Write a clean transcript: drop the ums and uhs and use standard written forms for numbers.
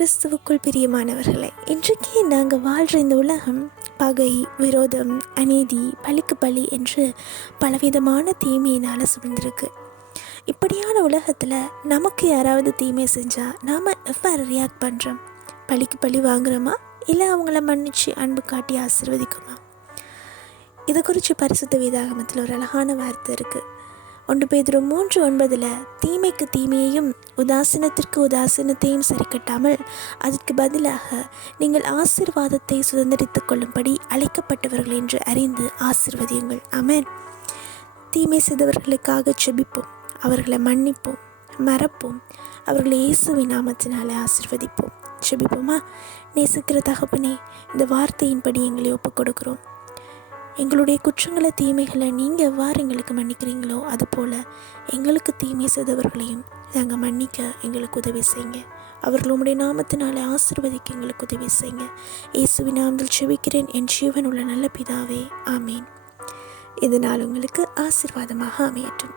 கிறிஸ்துவுக்குள் பிரியமானவர்களே, இன்றைக்கு நாங்கள் வாழ்கிற இந்த உலகம் பகை, விரோதம், அநீதி, பழிக்கு பழி என்று பலவிதமான தீமையினால் சூழ்ந்திருக்கு. இப்படியான உலகத்தில் நமக்கு யாராவது தீமை செஞ்சால் நாம் எவ்வாறு ரியாக்ட் பண்ணுறோம்? பழிக்கு பழி வாங்குகிறோமா, இல்லை அவங்கள மன்னித்து அன்பு காட்டி ஆசீர்வதிக்குமா? இது குறித்து பரிசுத்த வேதாகமத்தில் ஒரு அழகான வார்த்தை இருக்குது. 1 பேதுரு 3:9 தீமைக்கு தீமையையும் உதாசீனத்திற்கு உதாசீனத்தையும் சரி கட்டாமல் அதற்கு பதிலாக நீங்கள் ஆசீர்வாதத்தை சுதந்திரித்துக் கொள்ளும்படி அழைக்கப்பட்டவர்கள் என்று அறிந்து ஆசீர்வதியுங்கள். ஆமென். தீமை செய்தவர்களுக்காக செபிப்போம், அவர்களை மன்னிப்போம், மறப்போம், அவர்களை இயேசுவின் நாமத்தினாலே ஆசீர்வதிப்போம். செபிப்போமா? நேசிக்கிற தகப்பனே, இந்த வார்த்தையின்படி எங்களை ஒப்புக் கொடுக்கிறோம். எங்களுடைய குற்றங்களை, தீமைகளை நீங்கள் எவ்வாறு எங்களுக்கு மன்னிக்கிறீங்களோ அதுபோல் எங்களுக்கு தீமை செய்தவர்களையும் நாங்கள் மன்னிக்க எங்களுக்கு உதவி செய்யுங்க. அவர்கள் உம்முடைய நாமத்தினாலே ஆசீர்வதிக்க எங்களுக்கு உதவி செய்யுங்க. இயேசுவின் நாமத்தில் செபிக்கிறேன் என் ஜீவன் உள்ள நல்ல பிதாவே, ஆமீன். இதனால் உங்களுக்கு ஆசீர்வாதமாக அமையட்டும்.